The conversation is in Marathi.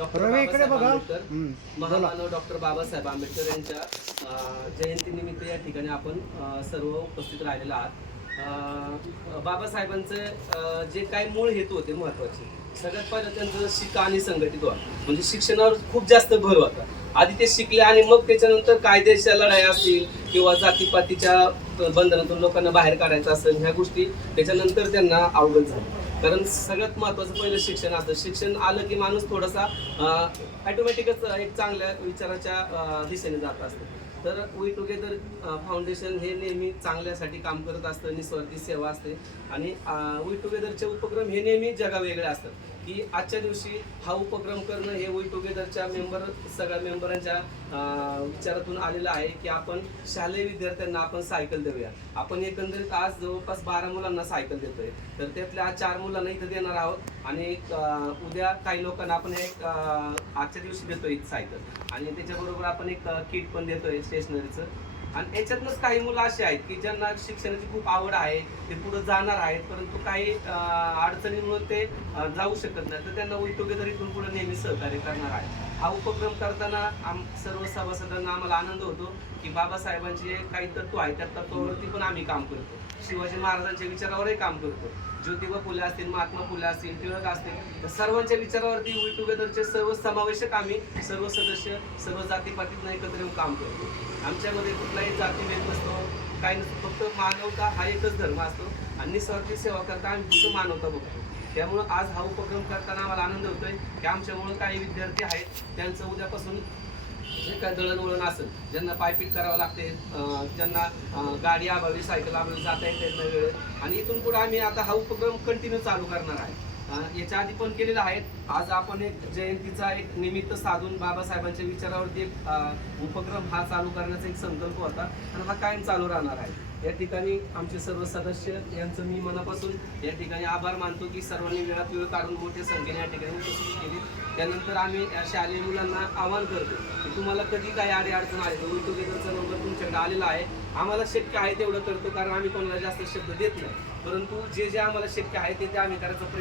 डॉक्टर रवी इकडे बाबासाहेब बघा. आंबेडकर हम्म, बोला. महामानव डॉक्टर बाबासाहेब आंबेडकर यांच्या अं, जयंतीनिमित्त या ठिकाणी आपण अं, सर्व उपस्थित राहिलेलो आहात. अं, बाबासाहेबांचे अं, जे काही मूळ हेतू होते महत्त्वाचे सगळ्यात पहिलं त्यांचं शिका आणि संघटित व्हा. म्हणजे शिक्षणावर खूप जास्त भर होता. आधी ते शिकले आणि मग त्याच्यानंतर कायद्याच्या लढाया असतील किंवा जातीपातीच्या बंधनातून लोकांना बाहेर काढायचं असेल ह्या गोष्टी त्याच्यानंतर त्यांना अवगत झाल्या कारण सगळ्यात महत्वाचं पहिलं शिक्षण असतं. शिक्षण आलं की माणूस थोडासा ॲटोमॅटिकच एक चांगल्या विचाराच्या दिशेने जात असतो. तर वी टुगेदर फाउंडेशन हे नेहमी चांगल्यासाठी काम करत असतं. निस्वार्थी सेवा असते. आणि वी टुगेदरचे उपक्रम हे नेहमी जगावेगळे असतात. की आजच्या दिवशी हा उपक्रम करणं हे वी टुगेदरच्या मेंबर सगळ्या मेंबरांच्या विचारातून आलेलं आहे की आपण शालेय विद्यार्थ्यांना आपण सायकल देऊया. आपण एकंदरीत आज जवळपास बारा मुलांना सायकल देतोय. तर त्यातल्या आज चार मुलांना इथं देणार आहोत आणि एक, उद्या काही लोकांना आपण एक आजच्या दिवशी देतोय सायकल आणि त्याच्याबरोबर आपण एक किट पण देतोय स्टेशनरीचं आणि याच्यातनंच काही मुलं अशी आहेत की ज्यांना शिक्षणाची खूप आवड आहे ते पुढे जाणार आहेत परंतु काही अडचणीमुळे ते जाऊ शकत नाही तर त्यांना उलटोगेदर इथून पुढे नेहमी सहकार्य करणार आहे हा उपक्रम करताना आम सर्व सभासदांना आम्हाला आनंद होतो की बाबासाहेबांचे जे काही तत्व आहेत त्या तत्वावरती पण आम्ही काम करतो. शिवाजी महाराजांच्या विचारावरही काम करतो. ज्योतिबा फुले असतील महात्मा फुले असतील टिळक असतील तर सर्वांच्या विचारावरती वी टुगेदरचे सर्व समावेशक आम्ही सर्व सदस्य सर्व जातीपातीतनं एकत्र येऊन काम करतो. आमच्यामध्ये कुठलाही जातीभेद नसतो काही नसतो फक्त मानवता हा एकच धर्म असतो आणि निस्वार्थी सेवा करता आम्ही फक्त मानवता बघतो. त्यामुळं आज हा उपक्रम करताना आम्हाला आनंद होतोय. की आमच्यामुळं काही विद्यार्थी आहेत त्यांचं उद्यापासून जे काय दळणवळण असेल ज्यांना पायपीट करावं लागते ज्यांना गाडी अभावी सायकल अभावी जाता येत नाही वेळेत. आणि इथून पुढे आम्ही आता हा उपक्रम कंटिन्यू चालू करणार आहे. याच्या आधी पण केलेलं आहे. आज आपण एक जयंतीचा एक निमित्त साधून बाबासाहेबांच्या विचारावरती एक उपक्रम हा चालू करण्याचा एक संकल्प होता. आणि हा कायम चालू राहणार आहे. या ठिकाणी आमचे सर्व सदस्य यांचं मी मनापासून या ठिकाणी आभार मानतो की सर्वांनी वेळात वेळ काढून मोठ्या संख्येने या ठिकाणी उपस्थित केली. त्यानंतर आम्ही या शालेय मुलांना आवाहन करतो की तुम्हाला कधी काही आडे अडचण आली तर टुगेदरचा नंबर तुमच्याकडे आलेला आहे. आम्हाला शक्य आहे तेवढं करतो कारण आम्ही कोणाला जास्त शब्द देत नाही. परंतु जे जे आम्हाला शक्य आहे ते ते आम्ही करायचा प्रयत्न